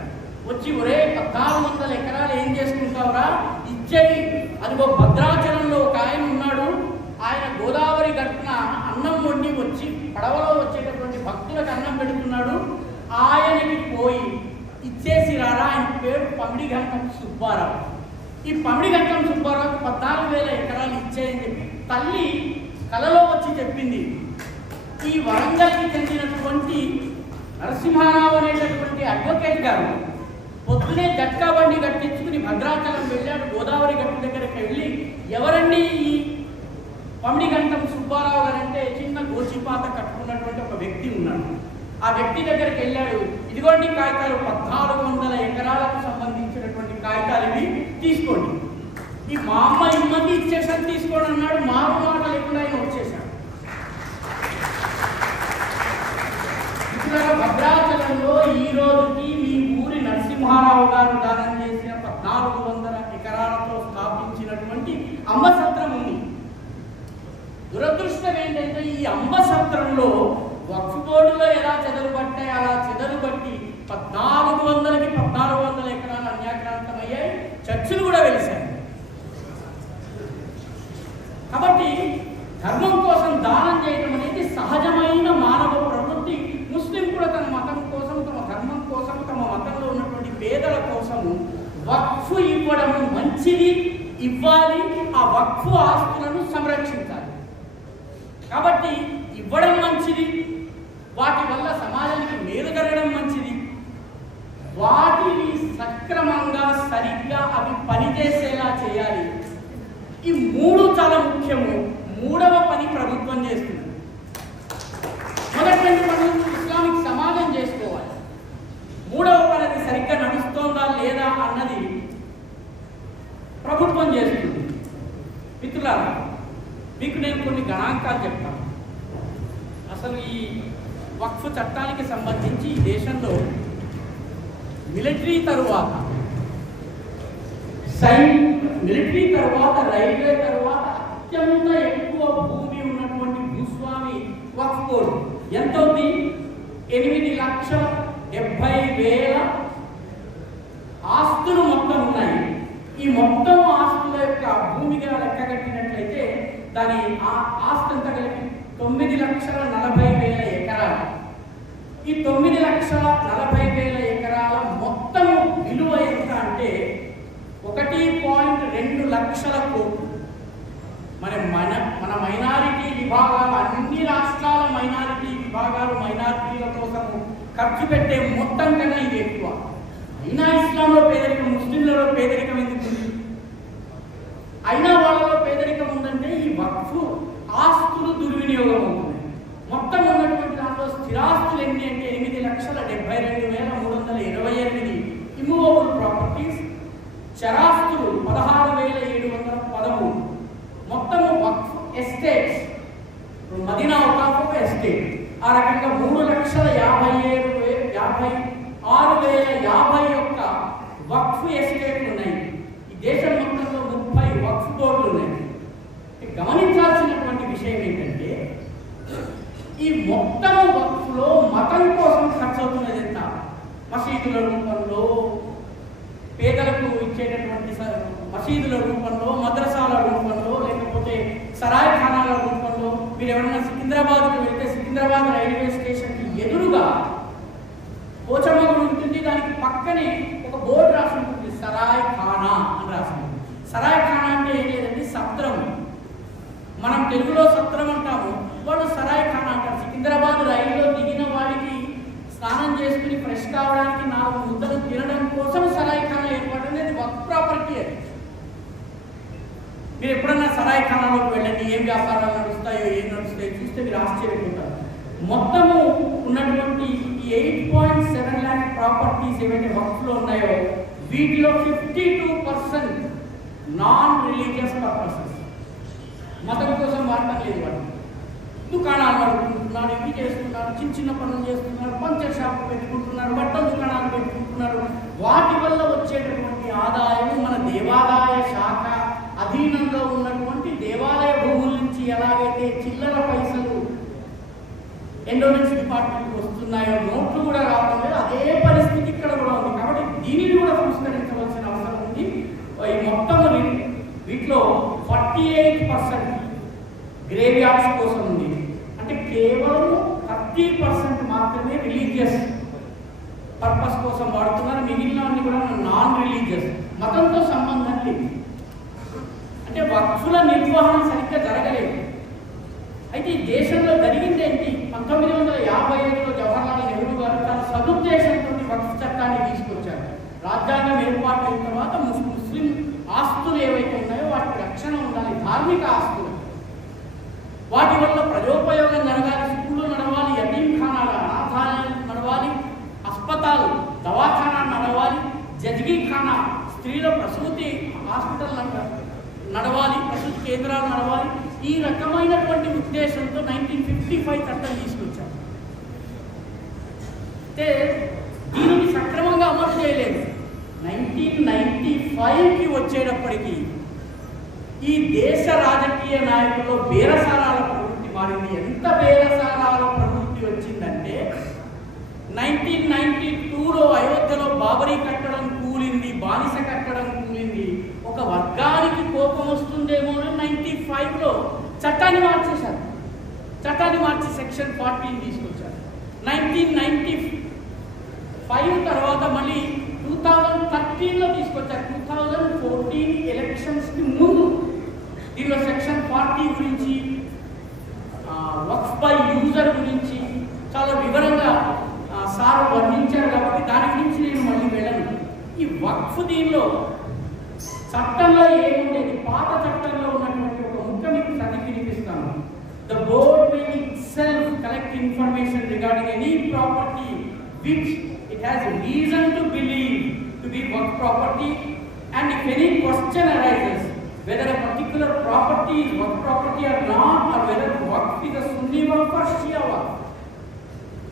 వచ్చి ఒరే 1400 ఎకరాలు ఏం చేసుకుంటావురా, ఇచ్చేయి. అదిగో భద్రాచలంలో ఒక ఆయన ఉన్నాడు, ఆయన గోదావరి గట్టున అన్నం వండి వచ్చి పడవలో వచ్చేటటువంటి భక్తులకు అన్నం పెడుతున్నాడు, ఆయనకి పోయి ఇచ్చేసి రారా. ఆయన పేరు పమిడిగంటం సుబ్బారావు. ఈ పమిడిగంటం సుబ్బారావుకి 14,000 ఎకరాలు ఇచ్చేయని చెప్పి తల్లి కలలో వచ్చి చెప్పింది. ఈ వరంగల్కి చెందినటువంటి నరసింహారావు అనేటటువంటి అడ్వకేట్ గారు పొద్దునే జట్కా బండి కట్టించుకుని భద్రాచలం వెళ్ళాడు. గోదావరి గట్టు దగ్గరికి వెళ్ళి, ఎవరండి ఈ పమిడిగంటం సుబ్బారావు గారు అంటే చిన్న గోచిపాత కట్టుకున్నటువంటి ఒక వ్యక్తి ఉన్నాడు. ఆ వ్యక్తి దగ్గరికి వెళ్ళాడు. ఇదిగోండి కాగితాలు, 1400 ఎకరాలకు సంబంధించినటువంటి కాగితాలు ఇవి తీసుకోండి. ఈ మా అమ్మ ఇమ్మకి ఇచ్చేసాను తీసుకోండి అన్నాడు. మారు మాట లేకుండా ఆయన వచ్చేసాడు. ఇక్కడ భద్రాచలంలో ఈ రోజుకి మీ ఊరి నరసింహారావు గారు దానం చేసిన 1400 ఎకరాలతో స్థాపించినటువంటి అంబసత్రం ఉంది. దురదృష్టం ఏంటంటే ఈ అంబసత్రంలో వక్ఫ్ బోర్డులో ఎలా చెదలుబట్టాయి అలా చెదలుబట్టి 1400కి 1400 ఎకరాలు అన్యాక్రాంతం అయ్యాయి. చర్చిలు కూడా వెలిశాయి. కాబట్టి ధర్మం కోసం దానం చేయడం అనేది సహజమైన మానవ ప్రవృత్తి. ముస్లిం కూడా తన మతం కోసం, తమ ధర్మం కోసం, తమ మతంలో ఉన్నటువంటి పేదల కోసము వక్ఫ్ ఇవ్వడం మంచిది, ఇవ్వాలి. ఆ వక్ఫ్ ఆస్తులను సంరక్షించాలి. కాబట్టి ఇవ్వడం మంచిది, వాటి వల్ల సమాజానికి మేలు జరగడం మంచిది. వాటిని సక్రమంగా సరిగ్గా అవి పనిచేసేలా చేయాలి. ఈ 3 చాలా ముఖ్యము. 3వ పని ప్రభుత్వం చేస్తుంది. మొదటి పని ఇస్లామిక్ సమాజం చేసుకోవాలి. 3వ పని అది సరిగ్గా నడుస్తోందా లేదా అన్నది ప్రభుత్వం చేస్తుంది. మిత్రులారా, మీకు నేను కొన్ని గణాంకాలు చెప్తాను. అసలు ఈ వక్ఫ్ చట్టానికి సంబంధించి ఈ దేశంలో మిలిటరీ తరువాత, మిలిటరీ తర్వాత, రైల్వే తర్వాత అత్యంత ఎక్కువ భూమి ఉన్నటువంటి భూస్వామి వక్ఫ్ బోర్డు. ఎంత ఉంది? 8,70,000 ఆస్తులు మొత్తం ఉన్నాయి. ఈ మొత్తం ఆస్తుల యొక్క భూమిగా లెక్క కట్టినట్లయితే దాని ఆస్తి అంతా కలిపి 9,40,000 ఎకరాలు. ఈ 9,40,000 ఎకరాల మొత్తం విలువ ఎంత అంటే 1.2 లక్షల కోట్లు. మన మైనారిటీ విభాగాలు, అన్ని రాష్ట్రాల మైనారిటీ విభాగాలు మైనారిటీల కోసం ఖర్చు పెట్టే మొత్తం కన్నా ఇది ఎక్కువ. అయినా ఇస్లాంలో పేదరికం, ముస్లింలలో పేదరికం ఎందుకు ఉంది? అయినా వాళ్ళలో పేదరికం ఉందంటే ఈ వక్ఫ్ ఆస్తులు దుర్వినియోగం అవుతుంది. మొత్తం ఉన్నటువంటి దాంట్లో స్థిరాస్తులు ఎన్ని అంటే 8,72,328 ఇమ్మూవబుల్ ప్రాపర్టీస్, చరాస్తులు 16,713, మొత్తము వక్ఫ్ ఎస్టేట్స్ మదీనా ఒక ఎస్టేట్. ఆ రకంగా 3,56,050 వక్ఫ్ ఎస్టేట్లు ఉన్నాయి. ఈ దేశం మొత్తంలో 30 వక్ఫ్ బోర్డులు ఉన్నాయి. గమనించాల్సినటువంటి విషయం ఏంటంటే ఈ మొత్తం వక్ఫ్లో మతం కోసం ఖర్చు అవుతున్నది ఎంత? మసీదుల రూపంలో, పేదలకు ఇచ్చేటటువంటి మసీదుల రూపంలో, మద్రసాల రూపంలో, లేకపోతే సరాయ్ ఖానాల రూపంలో. మీరు ఎవరైనా సికింద్రాబాద్కి వెళ్తే సికింద్రాబాద్ రైల్వే స్టేషన్కి ఎదురుగా పోచమ్మగుడి ఉంటుంది. దానికి పక్కనే ఒక బోర్డు రాసి ఉంటుంది, సరాయ్ ఖానా అని రాసి ఉంటుంది. సరాయ్ ఖానా అంటే ఏం లేదండి, సత్రం. మనం తెలుగులో సత్రం అంటాము, వాళ్ళు సరాయ్ ఖానా అంటారు. సికింద్రాబాద్ రైల్లో దిగిన వాడికి స్నానం చేసుకుని ఫ్రెష్ కావడానికి 4 ముద్దలు తినడం కోసం సరాయ్ ఖానా ఏర్పాటు అనేది వక్ఫ్ ప్రాపర్టీ. అది మీరు ఎప్పుడన్నా సరాయ్ ఖానాలోకి వెళ్ళండి, ఏం వ్యాపారాలు నడుస్తాయో ఏం నడుస్తాయో చూస్తే మీరు ఆశ్చర్యపోతారు. మొత్తము ఉన్నటువంటి 8.7 lakh ప్రాపర్టీస్ ఏవైతే వక్ఫ్లో ఉన్నాయో వీటిలో 52% నాన్ రిలీజియస్ పర్పసెస్, మతం కోసం వాడటం లేదు. వాళ్ళు దుకాణాలు నడుపుకుంటున్నారు, ఇవి చేస్తున్నారు, చిన్న చిన్న పనులు చేస్తున్నారు, పంచర్ షాపులు పెట్టుకుంటున్నారు, బట్టల దుకాణాలు పెట్టుకుంటున్నారు. వాటి వల్ల వచ్చేటటువంటి ఆదాయం మన దేవాదాయ శాఖ అధీనంలో ఉన్నటువంటి దేవాలయ భూముల నుంచి ఎలాగైతే చిల్లర పైసలు ఎండోమెంట్స్ డిపార్ట్మెంట్కి వస్తున్నాయో, నోట్లు కూడా రావడం లేదు, అదే పరిస్థితి ఇక్కడ కూడా ఉంది. కాబట్టి దీనిని కూడా సంస్కరించవలసిన అవసరం ఉంది. ఈ మొత్తం వీటిలో 48% గ్రేవ్ యార్డ్స్ కోసం ఉంది. అంటే కేవలం 30% మాత్రమే రిలీజియస్ పర్పస్ కోసం వాడుతున్నారు. మిగిలినవన్నీ కూడా నాన్ రిలీజియస్, మతంతో సంబంధం లేదు. అంటే వక్ఫుల నిర్వహణ సరిగ్గా జరగలేదు. అయితే ఈ దేశంలో జరిగింది ఏంటి? 1955లో జవహర్లాల్ నెహ్రూ గారు తన సదుద్దేశంతో వక్ఫ్ చట్టాన్ని తీసుకొచ్చారు. రాజ్యాంగం ఏర్పాటు అయిన తర్వాత ముస్లిం ఆస్తులు ఏవైతే ఉన్నాయో వాటికి రక్షణ ఉండాలి, ధార్మిక ఆస్తులు. వాటి వల్ల ప్రజోపయోగం జరగాలి, స్కూళ్ళు నడవాలి, యతీంఖానాల అనాథాలయాలు నడవాలి, హస్పతాల్ దవాఖానా నడవాలి, జజ్గీఖానా స్త్రీల ప్రసూతి హాస్పిటల్ నడవాలి, ప్రసూతి కేంద్రాలు నడవాలి. ఈ రకమైనటువంటి ఉద్దేశంతో 1955 చట్టం తీసుకొచ్చారు. అంటే దీనిని సక్రమంగా అమలు చేయలేదు. 1995కి వచ్చేటప్పటికీ ఈ దేశ రాజకీయ నాయకుల్లో బేరసారాల ప్రవృత్తి మారింది. ఎంత బేరసారాల ప్రవృత్తి వచ్చిందంటే 1992లో అయోధ్యలో బాబరీ కట్టడం కూలింది, బానిస కట్టడం కూలింది. ఒక వర్గానికి కోపం వస్తుందేమో అని 95లో చట్టాన్ని మార్చేశారు. చట్టాన్ని మార్చి సెక్షన్ 40 తీసుకొచ్చారు. 1995 తర్వాత మళ్ళీ 2013లో తీసుకొచ్చారు. 2014 ఎలక్షన్స్కి ముందు దీనిలో సెక్షన్ 40 గురించి, వక్ఫ్ బై యూజర్ గురించి చాలా వివరంగా సార్ వర్ణించారు. కాబట్టి దాని గురించి నేను మళ్ళీ వెళ్ళను. ఈ వక్ఫ్ దీనిలో చట్టంలో ఏముండేది? పాత చట్టంలో ఉన్నటువంటి ఒక ముక్క మీకు చదివి వినిపిస్తాను. The board may itself collect information regarding any property which it has a reason to believe to be waqf property, and if any question arises whether a particular property is waqf property or not, or whether waqf is a Sunni waqf or Shia waqf,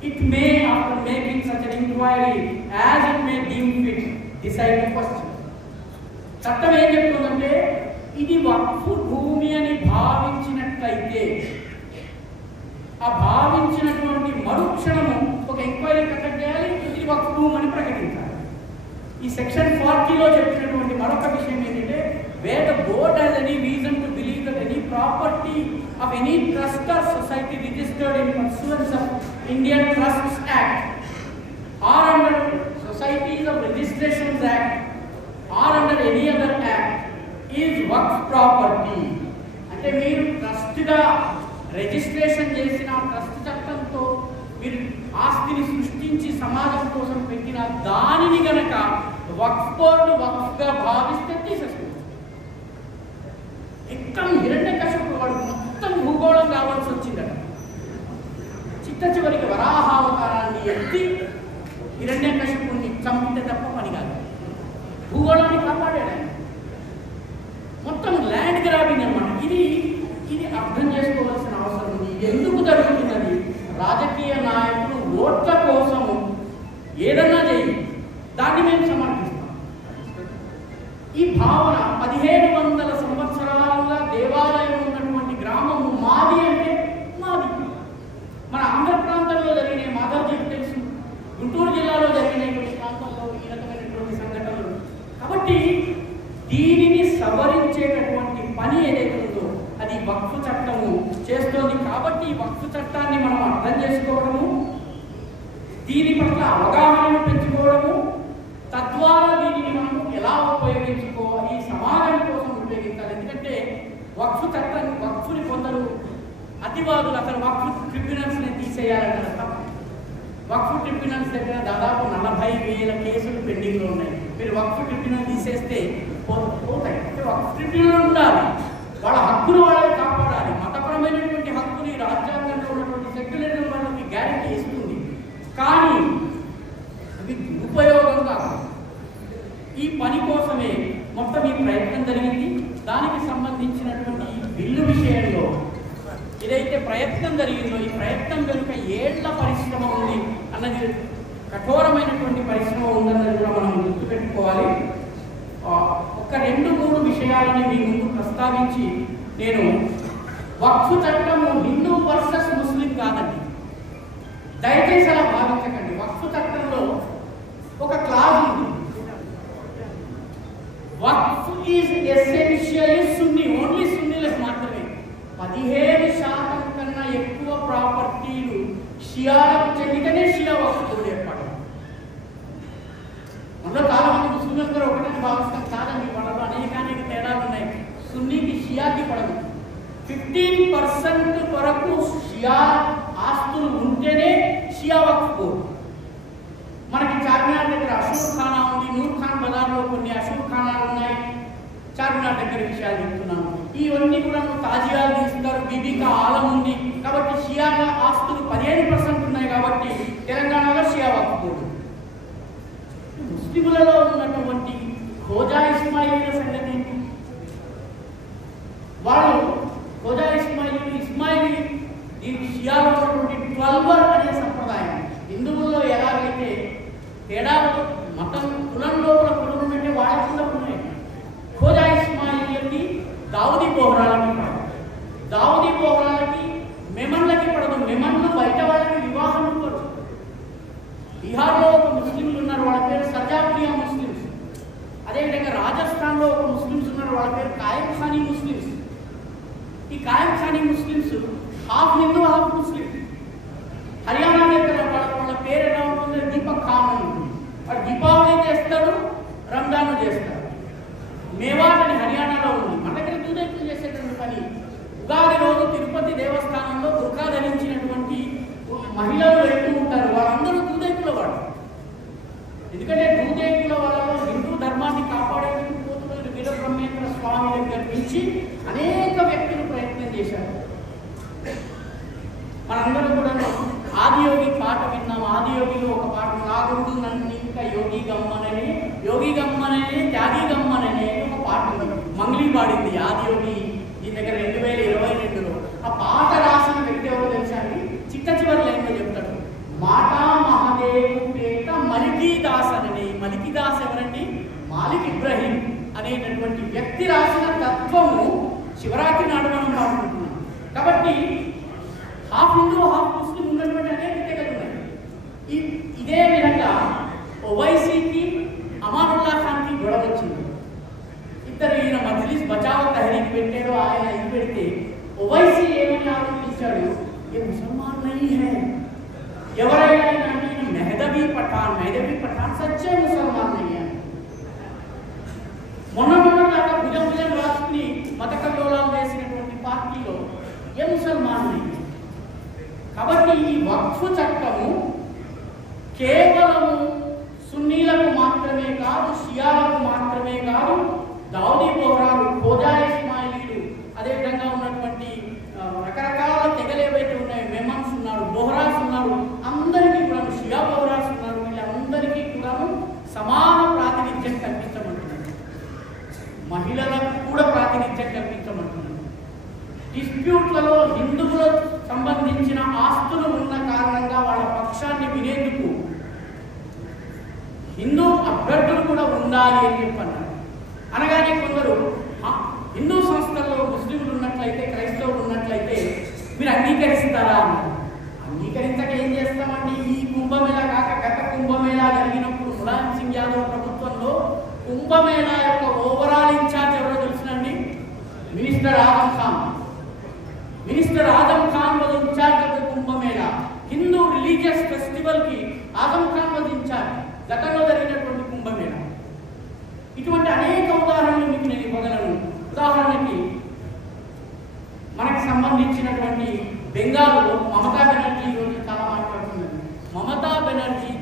it may, after making such an inquiry as it may deem fit, decide the question. చట్టం ఏం చెప్తుందంటే ఇది వక్ఫ్ భూమి అని భావించినట్లయితే ఆ భావించినటువంటి మరుక్షణము ఒక enquiry conduct చేయాలి, ఇది వక్ఫ్ భూమి అని ప్రకటించాలి. ఈ సెక్షన్ 40లో చెప్పినటువంటి మరొక విషయం ఏంటంటే where the board has any reason to believe that any property of any trust or society registered in pursuance of Indian Trusts Act or under Societies of Registrations Act or under any other act is waqf property. అంటే మీరు ట్రస్ట్గా registration చేసిన trust చట్టంతో మీరు ఆస్తిని సృష్టించి సమాజం కోసం పెట్టిన దానిని గనక వక్ఫ్ బోర్డు వక్ఫ్గా భావిస్తే తీసేస్తుంది. ఎక్కం హిరణ్యకశిపుడు వాడు మొత్తం భూగోళం కావాల్సి వచ్చిందట. చిట్ట చివరికి వరాహావతారాన్ని ఎత్తి హిరణ్యకశిపుడిని చంపితే తప్ప పని కాదు. భూగోళాన్ని కాపాడాడు ఆయన. మొత్తం ల్యాండ్ గ్రాబింగ్ అన్నమాట. ఇది అర్థం చేసుకోవాల్సిన అవసరం ఉంది. ఎందుకు జరుగుతున్నది? రాజకీయ నాయకులు ఓట్ల కోసము ఏదన్నా చేయి, దాన్ని మేము సమర్థిస్తాం. ఈ భావన 1700 సంవత్సరాలుగా దేవాలయం ఉన్నటువంటి గ్రామము మాది అంటే మాది. మన ఆంధ్ర ప్రాంతంలో జరిగిన మాధవ్జీకి తెలుసు, గుంటూరు జిల్లాలో జరిగినటువంటి ప్రాంతంలో ఈ రకమైనటువంటి సంఘటనలు. కాబట్టి దీనిని సవరించేటటువంటి పని ఏదైతే ఉందో అది వక్ఫ్ చట్టము చేస్తోంది. కాబట్టి ఈ వక్ఫ్ చట్టాన్ని మనం అర్థం చేసుకోవడము, దీని పట్ల అవగాహనను పెంచుకోవడము, తద్వారా దీనిని మనం ఎలా ఉపయోగించుకోవాలి, ఈ సమాజం కోసం ఉపయోగించాలి. ఎందుకంటే వక్ఫ్ చట్టాన్ని, వక్ఫ్ని కొందరు అతివాదులు అసలు వక్ఫ్ ట్రిబ్యునల్స్ని తీసేయాలంటారు. తప్పు. వక్ఫ్ ట్రిబ్యునల్స్ దగ్గర దాదాపు 40,000 కేసులు పెండింగ్లో ఉన్నాయి. మీరు వక్ఫ్ ట్రిబ్యునల్ తీసేస్తే పోతాయి. వక్ఫ్ ట్రిబ్యునల్ ఉండాలి, వాళ్ళ హక్కులు వాళ్ళని కాపాడాలి. మతపరమైనటువంటి హక్కుని రాజ్యాంగంలో ఉన్నటువంటి సెక్యులరిజం వాళ్ళకి గ్యారెంటీ ఇస్తుంది. కానీ అవి దురుపయోగంగా ఈ పని కోసమే మొత్తం ఈ ప్రయత్నం జరిగింది. దానికి సంబంధించినటువంటి బిల్లు విషయంలో ఏదైతే ప్రయత్నం జరిగిందో ఈ ప్రయత్నం వెనుక ఏళ్ల పరిశ్రమ ఉంది అన్నది, కఠోరమైనటువంటి పరిశ్రమ ఉందన్నది కూడా మనం గుర్తుపెట్టుకోవాలి. ఒక 2-3 విషయాలని మీ ముందు ప్రస్తావించి నేను వక్ఫ్ చట్టము హిందూ వర్సెస్ ముస్లిం కాదండి, దయచేసి అలా భావించకండి. వక్ఫ్ చట్టంలో ఒక క్లాజ్ ఉంది, వక్ఫ్ ఈజ్ ఎసెన్షియల్లీ సున్నీ, ఓన్లీ సున్నీలకు మాత్రమే. 17% కన్నా ఎక్కువ ప్రాపర్టీలు షియాలకు చెందితేనే షియా వక్ఫ్ బోర్డు ఏర్పాటు. అందులో చాలా మంది ముస్లింలు కూడా ఒకటే భావిస్తాం. కాదండి, వాళ్ళలో అనేక తేడాలు ఉన్నాయి. సున్నీకి షియాకి పడదు. 15% వరకు షియా ఆస్తులు ఉంటేనే షియా వక్ఫ్ బోర్డు. మనకి చార్మినార్ దగ్గర అషూర్ ఖానా ఉంది, నూర్ ఖాన్ బజార్లో కొన్ని అషూర్ ఖానాలు ఉన్నాయి. చార్మినార్ దగ్గర విషయాలు చెప్తున్నాను. ఇవన్నీ కూడా తాజియాలు తీస్తున్నారు, బీబీకా ఆలం ఉంది. కాబట్టి షియా ఆస్తులు 15% ఉన్నాయి. కాబట్టి తెలంగాణలో షియా వక్ఫ్ బోర్డు. ముస్లింలలో ఉన్నటువంటి ఖోజా ఇస్మాయిలీల సంగతి ఏంటి? వాళ్ళు ఖోజా ఇస్మాయిలీ దీనికి షియాలో ఉన్నటువంటి 12 అనే సంప్రదాయం. హిందువుల్లో ఎలాగైతే తేడాలు మతం కులం లోపల కులం ఉంటే వాళ్ళ కింద ఉన్నాయి. ఖోజా ఇస్మాయిలీలకి దావుదీ బోహరాలకి పడదు, దావుదీ బోహరాలకి మెమన్లకి పడదు. మెమన్లు బయట వాళ్ళకి వివాహం ఉండదు. బీహార్లో ఒక ముస్లింలు ఉన్నారు, వాళ్ళ పేరు సర్జాప్రియా ముస్లిమ్స్. అదేవిధంగా రాజస్థాన్లో ఒక ముస్లిమ్స్ ఉన్నారు, వాళ్ళ పేరు కాయం ఖానీ ముస్లిమ్స్. ఈ కాయం ఖానీ ముస్లిమ్స్ హాఫ్ హిందూ హాఫ్ ముస్లిం. హర్యానా దగ్గర వాళ్ళ పేరు ఎలా ఉంటుంది? దీపక్ ఖాన్ అని ఉంటుంది. వాడు దీపావళి చేస్తాడు, రంజాన్ చేస్తాడు. మేవాట్ అని హర్యానాలో ఉంది. మన దగ్గర దూదెక్కులు చేసేటువంటి పని. ఉగాది రోజు తిరుపతి దేవస్థానంలో దుర్గా ధరించినటువంటి మహిళలు వెళ్తూ ఉంటారు. వాళ్ళందరూ దూదెక్కుల వాడు. ఎందుకంటే దూదెక్కుల వాళ్ళలో హిందూ ధర్మాన్ని కాపాడేందుకు పోతున్న వీరబ్రహ్మేంద్ర స్వామి దగ్గర నుంచి అనేక వ్యక్తులు ప్రయత్నం చేశారు. మనందరూ కూడా ఆదియోగి పాట విన్నాం. ఆదియోగిలో ఒక పాట, నాగుడు నన్ను ఇంకా యోగి గమ్మనని, యోగి గమ్మనని, త్యాగి గమ్మనని ఒక పాట ఉంది. మంగ్లీ పాడింది ఆదియోగి ఈ దగ్గర 2022లో. ఆ పాట రాసిన వ్యక్తి ఎవరో తెలుసా అండి? చిట్ట చివరి లైన్లో చెప్తాడు, మాటా మహాదేవు పేట మలికీదాస్ అని. మలికీదాస్ ఎవరండి? మాలిక్ ఇబ్రహీం అనేటటువంటి వ్యక్తి రాసిన తత్వము శివరాత్రి నాడు మనం పాడుకుంటున్నాం. కాబట్టి హాఫ్ హిందూ హాఫ్ ముస్లిం ఉన్నటువంటి అనేక తెగలు ఉన్నాయి. ఇదే విధంగా ఓవైసీకి అమానుల్లా ఖాన్కి గొడవ వచ్చింది. ఇద్దరు ఈయన మజ్లిస్ బచావ్ తహరీక్ పెట్టారు, ఆయన ఇది పెడితే ఓవైసీ ఏమని ఆరోపించాడు? ఏ ముసల్మాన్ నహీ హై. ఎవరైనా అంటే మెహదబీ పఠాన్ సచ్చే ముసల్మాన్ నహీ హై. మొన్న దాకా భుజం రాసుకుని మత కల్లోలాలు చేసినటువంటి పార్టీలో ఏ ముసల్మాన్ నహీ. కాబట్టి ఈ వక్ఫ్ చట్టము కేవలము సున్నీలకు మాత్రమే కాదు, షియాలకు మాత్రమే కాదు, దావుదీ బోహరాలు, ఖోజా ఇస్మాయిలీలు, అదేవిధంగా ఉన్నటువంటి రకరకాల తెగలు ఏవైతే ఉన్నాయో, మెమన్స్ ఉన్నారు, బోహరాస్ ఉన్నారు, అందరికీ కూడా షియా బోహరాస్ ఉన్నారు, వీళ్ళందరికీ కూడా సమాన ప్రాతినిధ్యం కల్పించమంటున్నారు. మహిళలకు కూడా ప్రాతినిధ్యం కల్పించమంటున్నారు. డిస్ప్యూట్లలో హిందువులకు సంబంధించి అభ్యర్థులు కూడా ఉండాలి అని చెప్పన్నారు. అనగానే కొందరు హిందూ సంస్థల్లో ముస్లింలు ఉన్నట్లయితే, క్రైస్తవులు ఉన్నట్లయితే మీరు అంగీకరిస్తారా అన్నారు. అంగీకరించక ఏం చేస్తామండి? ఈ కుంభమేళా కాక గత కుంభమేళా జరిగినప్పుడు ములాయం సింగ్ యాదవ్ ప్రభుత్వంలో కుంభమేళా యొక్క ఓవరాల్ ఇన్ఛార్జ్ ఎవరో తెలుసునండి? Minister Adam Khan. Minister Adam Khan was in charge of the Kumbh Mela. Hindu religious festival కి ఆదం ఖాన్ వాజ్ ఇన్ఛార్జ్ గతంలో జరిగినటువంటి కుంభమేళా. ఇటువంటి అనేక ఉదాహరణలు మీకు నేను ఇవ్వగలను. ఉదాహరణకి మనకు సంబంధించినటువంటి బెంగాల్లో మమతా బెనర్జీ ఈరోజు చాలా మాట్లాడుతున్నది. మమతా బెనర్జీ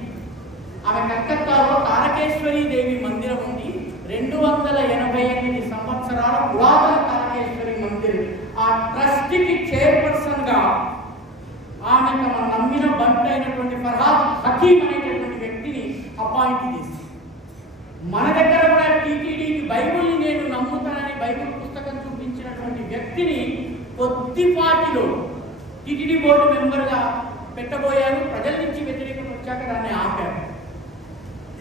ఆమె కలకత్తాలో తారకేశ్వరి దేవి మందిరం ఉంది. 288 సంవత్సరాల పురాతన తారకేశ్వరి మందిరం. ఆ ట్రస్టీకి చైర్పర్సన్ గా ఆమె తమ నమ్మిన బంట్ అయినటువంటి ఫర్హాద్ హకీం అనేటటువంటి వ్యక్తిని అపాయింట్ చేసింది. మన దగ్గర కూడా టీటీడీకి బైబిల్ని నేను నమ్ముతానని బైబిల్ పుస్తకం చూపించినటువంటి వ్యక్తిని కొద్దిపాటిలో టీటీడీ బోర్డు మెంబర్గా పెట్టబోయారు. ప్రజల నుంచి వ్యతిరేకత వచ్చాక దాన్ని ఆపారు.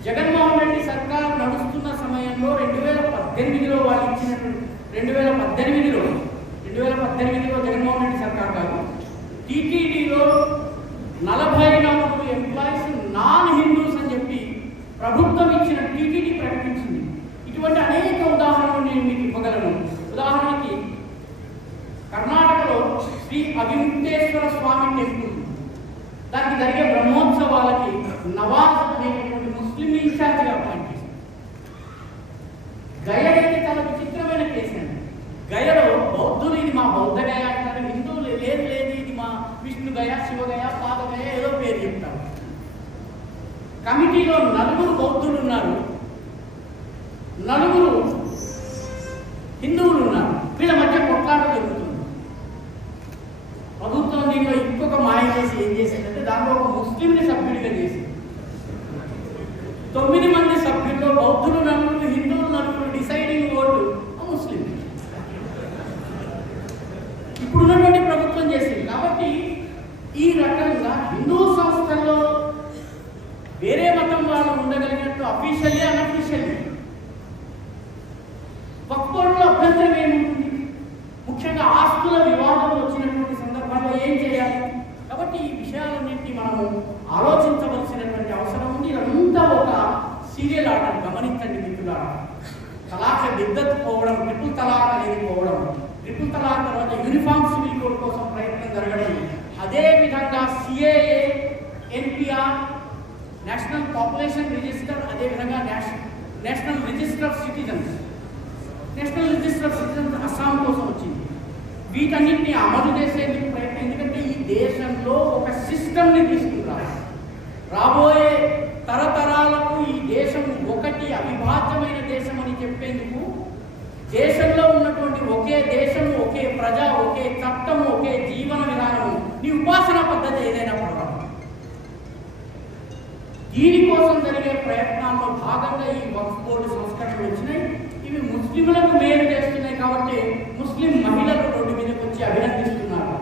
జగన్మోహన్ రెడ్డి సర్కార్ నడుస్తున్న సమయంలో 2018లో వాళ్ళు ఇచ్చినటువంటి 2018లో జగన్మోహన్ రెడ్డి సర్కార్ కాదు, టీటీడీలో 44 ఎంప్లాయీస్ నాన్ హిందూస్ అని చెప్పి ప్రభుత్వం ఇచ్చిన టీటీడీ ప్రకటించింది. ఇటువంటి అనేక ఉదాహరణలు నేను మీకు ఇవ్వగలను. ఉదాహరణకి కర్ణాటకలో శ్రీ అవిముక్తేశ్వర స్వామి టెంపుల్, దానికి జరిగే బ్రహ్మోత్సవాలకి నవాజ్ అనేటువంటి ముస్లిం ఇన్ఛార్జిగా అపాయింట్ చేశారు. గయ అనేది చాలా విచిత్రమైన కేసు అండి. గయలో బౌద్ధులు ఇది మా బౌద్ధ గయ అంటారు, హిందువులు లేదు ఇది మా విష్ణు గయ, శివగయ, పాదగయ ఏదో పేరు చెప్తారు. కమిటీలో 4 బౌద్ధులు ఉన్నారు, 4 హిందువులు ఉన్నారు. వీళ్ళ మధ్య కొట్లాట జరుగుతుంది. ప్రభుత్వం దీనిలో ఇంకొక మాయ చేసి ఏం చేసిందంటే దాంట్లో ఒక ముస్లింని సభ్యుడిగా చేసింది. 9 మంది సభ్యుల్లో బౌద్ధులు 4, హిందువులు 4, డిసైడింగ్ ఓటు ముస్లిం. ఇప్పుడున్నటువంటి ప్రభుత్వం చేసింది. కాబట్టి ఈ రకంగా హిందూ సంస్థల్లో వేరే మతం వాళ్ళు ఉండగలిగినట్టు అఫీషియల్లీ అన్అఫీషియల్లీ వక్ఫ్ బోర్డులో అభ్యంతరం ఏముంటుంది? ముఖ్యంగా ఆస్తుల వివాదం వచ్చినటువంటి సందర్భాల్లో ఏం చేయాలి? కాబట్టి ఈ విషయాలన్నింటినీ మనము ఆలోచించవలసినటువంటి అవసరం ఉంది. ఇదంతా ఒక సీరియల్ ఆర్డర్. గమనించండి మిత్రులారా, తలాక్ బిద్దత్ పోవడం, ట్రిపుల్ తలాక్ అనేది పోవడం, ట్రిపుల్ తలాక్ తర్వాత యూనిఫామ్ సివిల్ కోడ్ కోసం ప్రయత్నం జరగడం, అదే విధంగా CAA, NPR, national population register, అదేవిధంగా national register of citizens Assam కోసం వచ్చింది. వీటన్నింటినీ అమలు చేసేందుకు ప్రయత్నం. ఎందుకంటే ఈ దేశంలో ఒక సిస్టమ్ని తీసుకురావాలి. రాబోయే తరతరాలకు ఈ దేశం ఒకటి అవిభాజ్యమైన దేశం అని చెప్పేందుకు దేశంలో ఉన్నటువంటి ఒకే దేశం, ఒకే ప్రజ, ఒకే చట్టము, ఒకే జీవన విధానము, నీ ఉపాసనా పద్ధతి ఏదైనా పర్వాలేదు. దీనికోసం జరిగే ప్రయత్నాల్లో భాగంగా ఈ వక్ఫ్ బోర్డు సంస్కరణలు వచ్చినాయి. ఇవి ముస్లింలకు మేలు చేస్తున్నాయి కాబట్టి ముస్లిం మహిళలు రోడ్డు మీదకి వచ్చి అభినందిస్తున్నారు.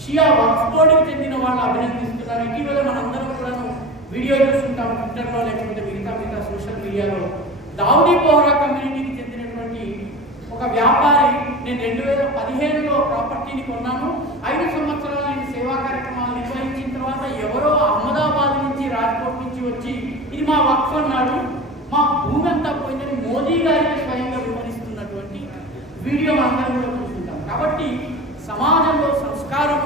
షియా వక్ఫ్ బోర్డుకి చెందిన వాళ్ళు అభినందిస్తున్నారు. ఇటీవల మనందరం కూడా వీడియో చూస్తుంటాం ట్విట్టర్లో, లేకపోతే మిగతా సోషల్ మీడియాలో. దావుదీ బోహ్రా కమ్యూనిటీకి చెందినటువంటి ఒక వ్యాపారి, నేను 2015లో ప్రాపర్టీని కొన్నాను, 5 సంవత్సరాలు నేను సేవా కార్యక్రమాలు నిర్వహించిన తర్వాత ఎవరో అహ్మదాబాద్ నుంచి, రాజ్కోట్ నుంచి వచ్చి ఇది మా వక్ఫ్ అన్నాడు, మా భూమి అంతా పోయిందని మోదీ గారికి స్వయంగా వివరిస్తున్నటువంటి వీడియో మనందరం కూడా చూస్తుంటాం. కాబట్టి సమాజంలో సంస్కరణ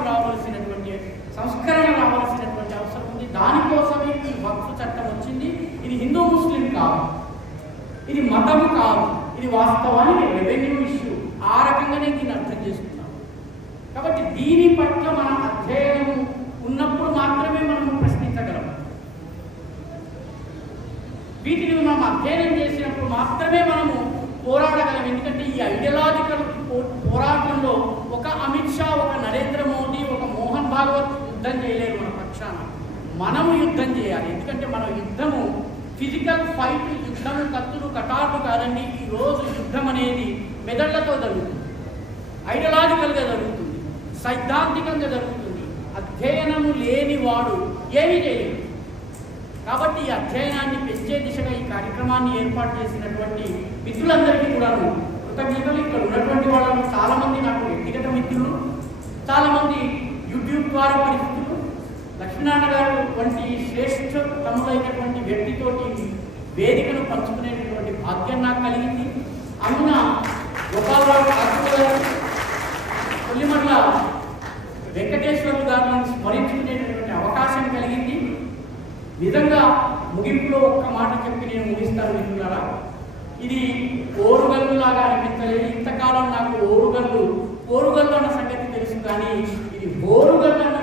రావాల్సినటువంటి అవసరం ఉంది. దానికోసమే ఈ వక్ఫ్ చట్టం వచ్చింది. ఇది హిందూ ముస్లిం కాదు, ఇది మతము కాదు, ఇది వాస్తవానికి రెవెన్యూ ఇష్యూ. ఆ రకంగానే దీన్ని అర్థం చేసుకున్నాం. కాబట్టి దీని పట్ల మన అధ్యయనం ఉన్నప్పుడు మాత్రమే మనము ప్రశ్నించగలం. వీటిని మనం అధ్యయనం చేసినప్పుడు మాత్రమే మనము పోరాడగలం. ఎందుకంటే ఈ ఐడియాలజికల్ పోరాటంలో ఒక అమిత్ షా, ఒక నరేంద్ర మోదీ, ఒక మోహన్ భాగవత్ యుద్ధం చేయలేరు మన పక్షాన. మనము యుద్ధం చేయాలి. ఎందుకంటే మన యుద్ధము ఫిజికల్ ఫైట్, యుద్ధము కత్తులు కటార్లు కాదండి. ఈ రోజు యుద్ధం అనేది మెదళ్లతో జరుగుతుంది, ఐడియాలజికల్గా జరుగుతుంది, సైద్ధాంతికంగా జరుగుతుంది. అధ్యయనము లేని వాడు ఏమీ చేయలేడు. కాబట్టి ఈ అధ్యయనాన్ని పెంచే దిశగా ఈ కార్యక్రమాన్ని ఏర్పాటు చేసినటువంటి మిత్రులందరికీ కూడాను కృతజ్ఞతలు. ఇక్కడ ఉన్నటువంటి వాళ్ళను చాలామంది నాకు వ్యక్తిగత మిత్రులు, చాలామంది యూట్యూబ్ ద్వారా పరిస్థితులు, లక్ష్మీనారాయణ గారు వంటి శ్రేష్ఠ తనులైనటువంటి వ్యక్తితోటి వేదికను పంచుకునేటటువంటి భాగ్యం నాకు కలిగింది. అందున గోపాలరావు ఠాకూర్ గారు, కొల్లిమర్ల వెంకటేశ్వర్లు గారిని స్మరించుకునేటటువంటి అవకాశం కలిగింది. నిజంగా ముగింపులో ఒక్క మాట చెప్పి నేను ముగిస్తాను మిత్రులారా. ఇది ఓరుగల్లు లాగా అనిపించలేదు. ఇంతకాలం నాకు ఓరుగల్లు అన్న సంగతి తెలుసు, కానీ ఇది ఓరుగల్లు అన్న